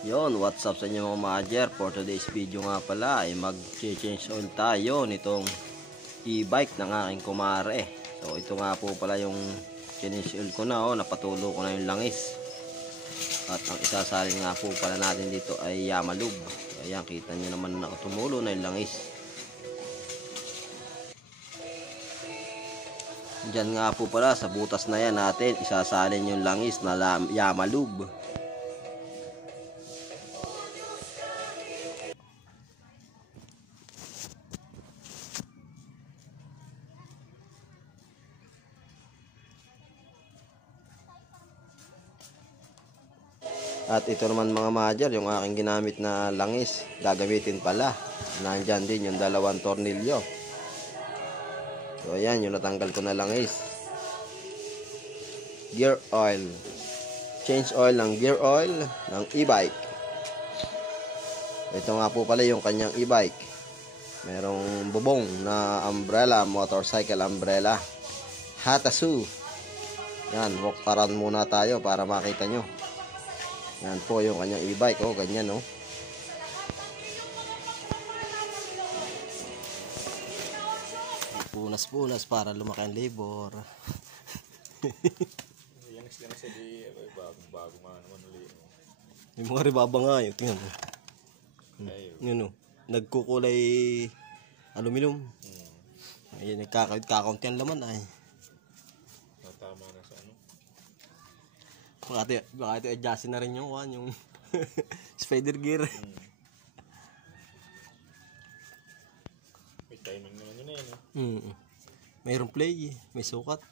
Yon, what's up sa inyo mga majer? For today's video nga pala ay mag-change oil tayo nitong e-bike ng aking kumare. So ito nga po pala yung change oil ko na, napatulo ko na yung langis. At ang isasalin nga po pala natin dito ay Yamalube. Ayan, kita nyo naman na tumulo na yung langis. Diyan nga po pala sa butas na yan natin isasalin yung langis na Yamalube. At ito naman mga majer, yung aking ginamit na langis, gagamitin pala. Nandyan din yung dalawang tornilyo. So ayan, yung natanggal ko na langis. Gear oil. Change oil ng gear oil ng e-bike. Ito nga po pala yung kanyang e-bike. Merong bubong na umbrella, motorcycle umbrella. Hatasu. Yan, walk around muna tayo para makita nyo. Yan po yung kanyang e-bike, ganyan punas-punas para lumaki ang labor. Yan sa di bago nga naman ulit. Yung mga ribaba nga yun, tingnan mo. Yun nagkukulay aluminum. Ayan, nagkakaunti ang laman ay. Tama na sa ano. Baka ito adjustin na rin yung spider gear. May timing naman yun Mayroong play, may sukat.